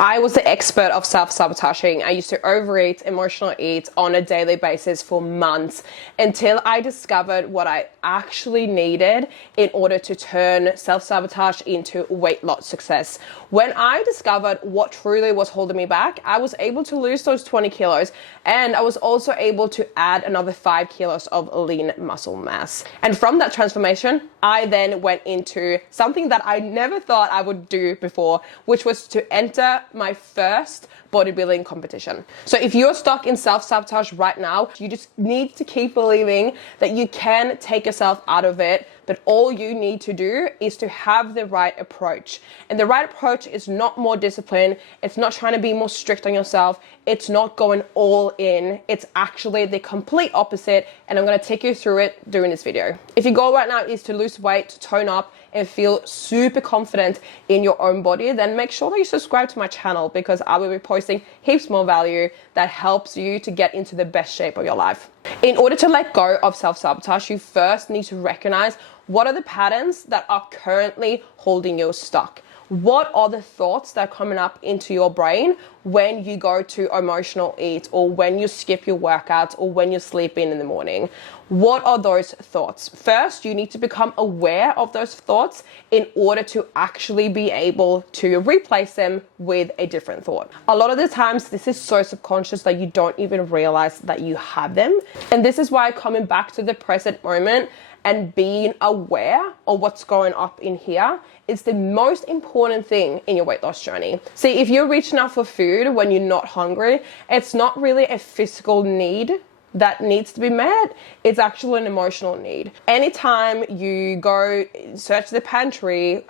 I was the expert of self-sabotaging. I used to overeat, emotional eat on a daily basis for months until I discovered what I actually needed in order to turn self-sabotage into weight loss success. When I discovered what truly was holding me back, I was able to lose those 20 kilos, and I was also able to add another 5 kilos of lean muscle mass. And from that transformation, I then went into something that I never thought I would do before, which was to enter my first bodybuilding competition. So if you're stuck in self-sabotage right now, you just need to keep believing that you can take yourself out of it, but all you need to do is to have the right approach. And the right approach is not more discipline. It's not trying to be more strict on yourself. It's not going all in. It's actually the complete opposite, and I'm going to take you through it during this video. If your goal right now is to lose weight, to tone up, and feel super confident in your own body, then make sure that you subscribe to my channel, because I will be posting heaps more value that helps you to get into the best shape of your life. In order to let go of self-sabotage, you first need to recognize what are the patterns that are currently holding you stuck. What are the thoughts that are coming up into your brain when you go to emotional eat, or when you skip your workouts, or when you sleep in the morning? What are those thoughts? First, you need to become aware of those thoughts in order to actually be able to replace them with a different thought. A lot of the times, this is so subconscious that you don't even realize that you have them. And this is why coming back to the present moment and being aware of what's going up in here is the most important thing in your weight loss journey. See, if you're reaching out for food when you're not hungry, it's not really a physical need that needs to be met. It's actually an emotional need. Anytime you go search the pantry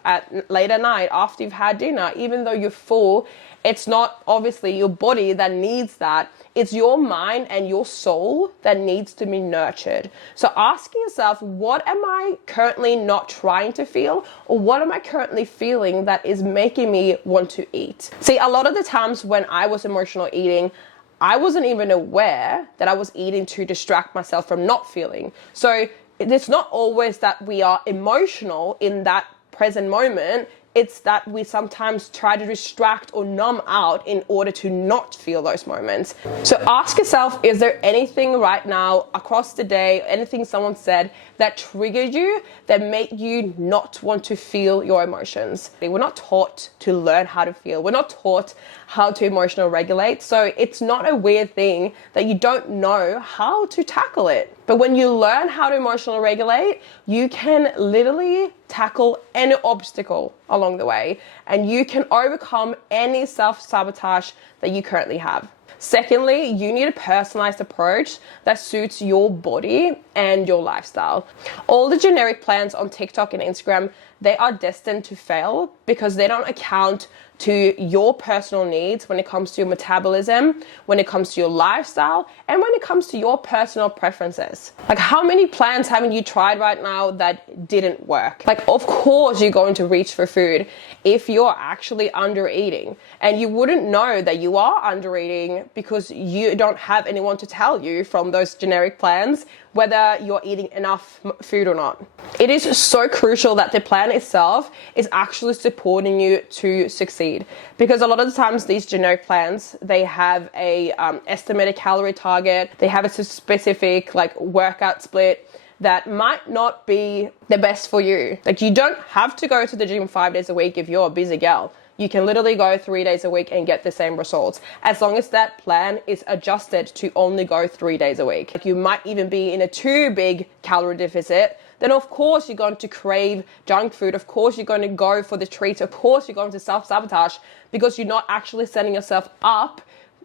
late at night after you've had dinner, even though you're full, it's not obviously your body that needs that. It's your mind and your soul that needs to be nurtured. So asking yourself, what am I currently not trying to feel? Or what am I currently feeling that is making me want to eat? See, a lot of the times when I was emotional eating, I wasn't even aware that I was eating to distract myself from not feeling. So it's not always that we are emotional in that present moment. It's that we sometimes try to distract or numb out in order to not feel those moments. So ask yourself, is there anything right now across the day, anything someone said that triggered you, that made you not want to feel your emotions? We're not taught to learn how to feel. We're not taught how to emotional regulate. So it's not a weird thing that you don't know how to tackle it. But when you learn how to emotional regulate, you can literally tackle any obstacle along the way, and you can overcome any self-sabotage that you currently have. Secondly, you need a personalized approach that suits your body and your lifestyle. All the generic plans on TikTok and Instagram, they are destined to fail because they don't account to your personal needs when it comes to your metabolism, when it comes to your lifestyle, and when it comes to your personal preferences. Like, how many plans haven't you tried right now that didn't work? Like, of course you're going to reach for food if you're actually under eating, and you wouldn't know that you are under eating because you don't have anyone to tell you from those generic plans whether you're eating enough food or not. It is so crucial that the plan itself is actually supporting you to succeed, because a lot of the times these generic plans, they have a estimated calorie target, they have a specific like workout split that might not be the best for you. Like, you don't have to go to the gym 5 days a week if you're a busy gal. You can literally go 3 days a week and get the same results, as long as that plan is adjusted to only go 3 days a week. Like, you might even be in a too big calorie deficit, then of course you're going to crave junk food. Of course you're going to go for the treats. Of course you're going to self-sabotage, because you're not actually setting yourself up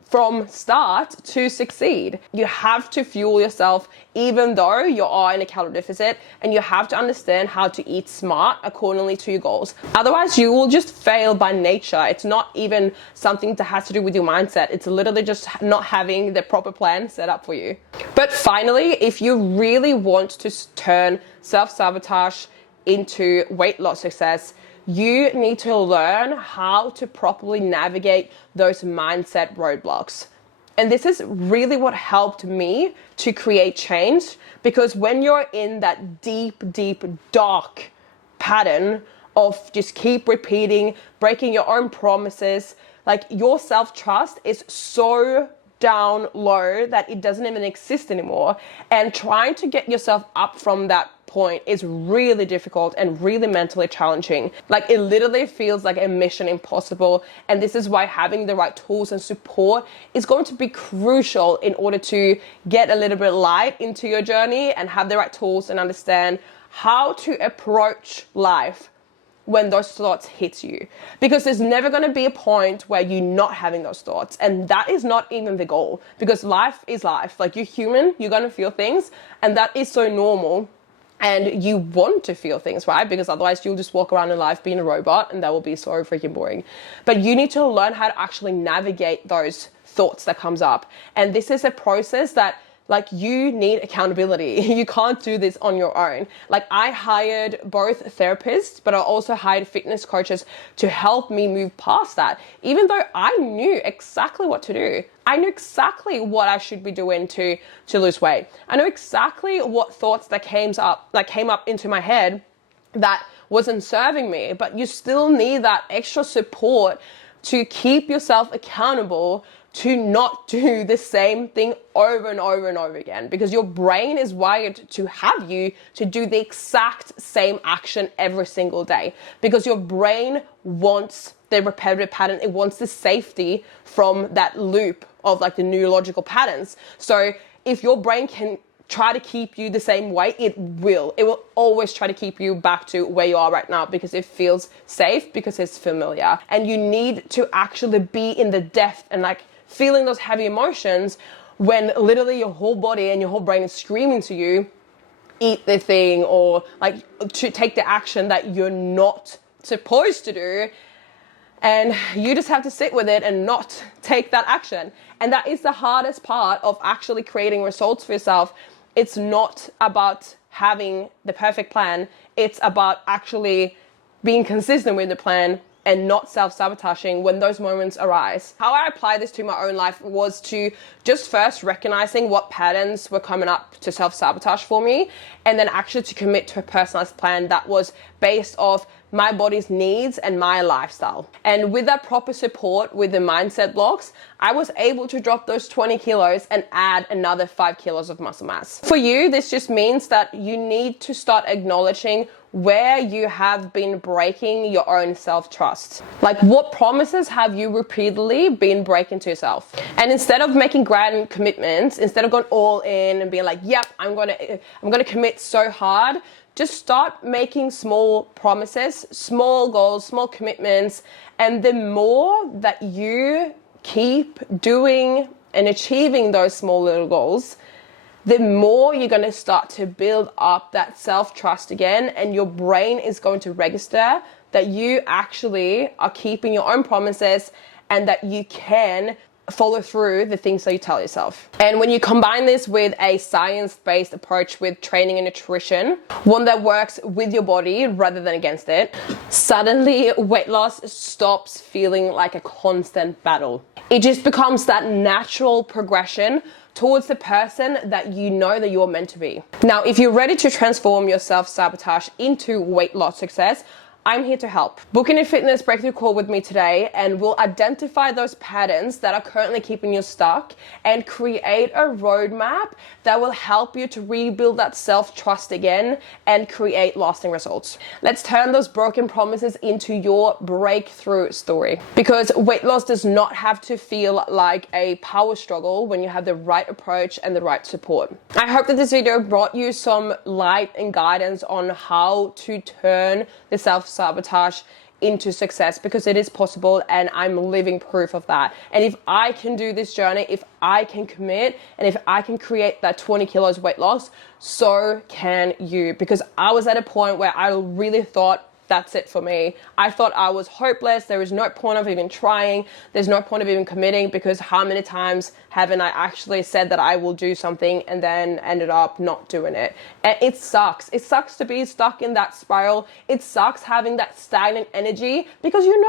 from start to succeed. You have to fuel yourself even though you are in a calorie deficit, and you have to understand how to eat smart accordingly to your goals. Otherwise, you will just fail by nature. It's not even something that has to do with your mindset. It's literally just not having the proper plan set up for you. But finally, if you really want to turn self-sabotage into weight loss success, you need to learn how to properly navigate those mindset roadblocks. And this is really what helped me to create change, because when you're in that deep, dark pattern of just keep repeating, breaking your own promises, Like your self-trust is so down low that it doesn't even exist anymore. And trying to get yourself up from that point is really difficult and really mentally challenging. Like it literally feels like a mission impossible. And this is why having the right tools and support is going to be crucial in order to get a little bit light into your journey and have the right tools and understand how to approach life when those thoughts hit you, because there's never going to be a point where you're not having those thoughts, and that is not even the goal, because life is life. Like you're human, you're going to feel things, and that is so normal. And you want to feel things, right? Because otherwise you'll just walk around in life being a robot, and that will be so freaking boring. But you need to learn how to actually navigate those thoughts that comes up, and this is a process that like you need accountability. You can't do this on your own. Like I hired both therapists, but I also hired fitness coaches to help me move past that. Even though I knew exactly what to do. I knew exactly what I should be doing to lose weight. I know exactly what thoughts that came up into my head that wasn't serving me, but you still need that extra support to keep yourself accountable to not do the same thing over and over and over again, because your brain is wired to have you to do the exact same action every single day, because your brain wants the repetitive pattern. It wants the safety from that loop of like the neurological patterns. So if your brain can try to keep you the same way, it will always try to keep you back to where you are right now, because it feels safe, because it's familiar. And you need to actually be in the depth and like feeling those heavy emotions when literally your whole body and your whole brain is screaming to you, eat the thing, or like to take the action that you're not supposed to do. And you just have to sit with it and not take that action. And that is the hardest part of actually creating results for yourself. It's not about having the perfect plan. It's about actually being consistent with the plan and not self-sabotaging when those moments arise. How I apply this to my own life was to just first recognizing what patterns were coming up to self-sabotage for me, and then actually to commit to a personalized plan that was based off my body's needs and my lifestyle. And with that proper support with the mindset blocks, I was able to drop those 20 kilos and add another 5 kilos of muscle mass. For you, this just means that you need to start acknowledging where you have been breaking your own self-trust. Like what promises have you repeatedly been breaking to yourself? And instead of making grand commitments, instead of going all in and being like, yep, I'm gonna commit so hard, just start making small promises, small goals, small commitments. And the more that you keep doing and achieving those small little goals, the more you're going to start to build up that self-trust again, and your brain is going to register that you actually are keeping your own promises and that you can follow through the things that you tell yourself. And when you combine this with a science-based approach with training and nutrition, one that works with your body rather than against it, suddenly weight loss stops feeling like a constant battle. It just becomes that natural progression towards the person that you know that you're meant to be. Now, if you're ready to transform your self-sabotage into weight loss success, I'm here to help. Book in a fitness breakthrough call with me today, and we'll identify those patterns that are currently keeping you stuck and create a roadmap that will help you to rebuild that self-trust again and create lasting results. Let's turn those broken promises into your breakthrough story, because weight loss does not have to feel like a power struggle when you have the right approach and the right support. I hope that this video brought you some light and guidance on how to turn the self-sabotage into success, because it is possible, and I'm living proof of that. And if I can do this journey, if I can commit, and if I can create that 20 kilos weight loss, so can you. Because I was at a point where I really thought, that's it for me. I thought I was hopeless. There is no point of even trying. There's no point of even committing, because how many times haven't I actually said that I will do something and then ended up not doing it? And it sucks. It sucks to be stuck in that spiral. It sucks having that stagnant energy, because you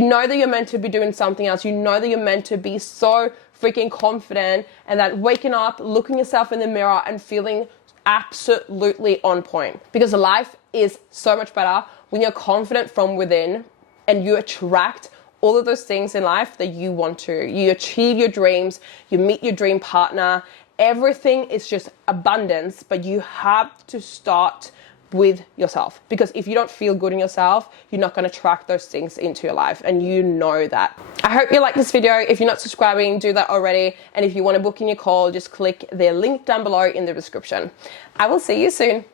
know that you're meant to be doing something else. You know that you're meant to be so freaking confident, and that waking up, looking yourself in the mirror and feeling absolutely on point, because life is so much better when you're confident from within and you attract all of those things in life that you want to. You achieve your dreams, you meet your dream partner. Everything is just abundance, but you have to start with yourself, because if you don't feel good in yourself, you're not going to attract those things into your life, and you know that. I hope you like this video. If you're not subscribing, do that already, and if you want to book in your call, just click the link down below in the description. I will see you soon.